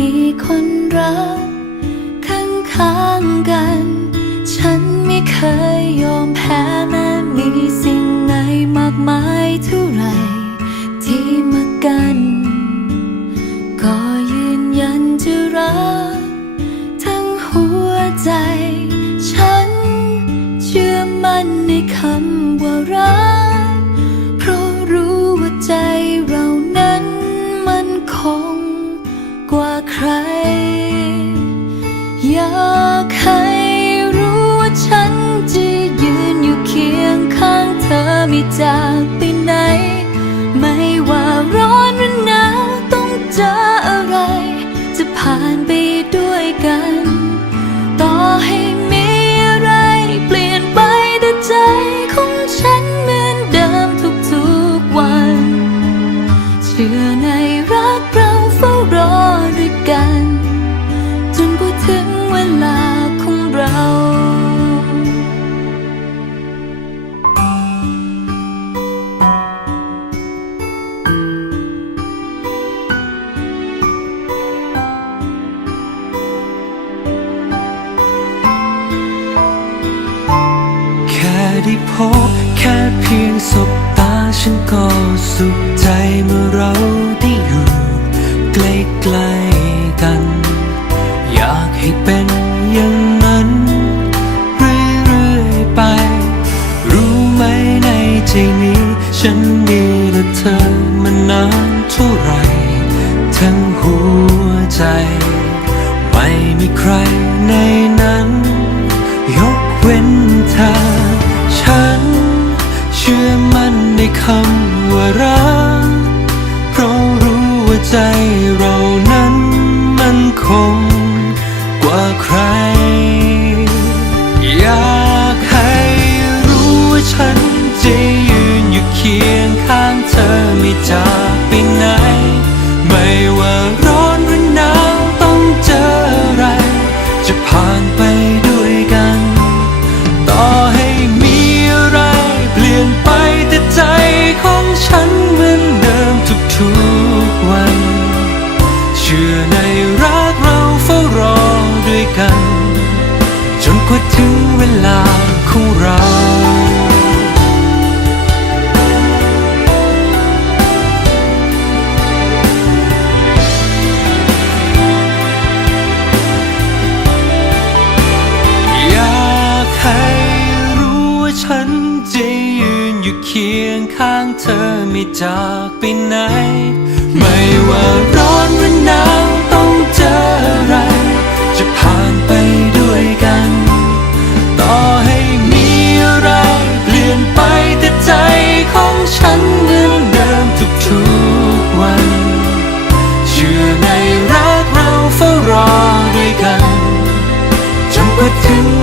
มีคนรักข้างข้างกัน ฉันไม่เคยยอมแพ้แม้มีสิ่งไหนมากมายเท่าไรที่มากัน ก็ยืนยันจะรักทั้งหัวใจ อให้รู้ว่าฉันจะยืนอยู่เคียงข้างเธอไม่จากไปไหน พบแค่เพียงสบตาฉันก็สุขใจเมื่อเราได้อยู่ใกล้ๆกัน อยากให้เป็น ใจเรานั้นมันคงกว่าใคร อยากให้รู้ว่าฉันจะอยู่ รักเราเฝ้ารอด้วยกัน จนกว่าถึงเวลาของเราอยากให้รู้ว่าฉันจะยืนอยู่เคียงข้างเธอไม่จากไปไหน ไม่ว่าร้อนหรือหนาวา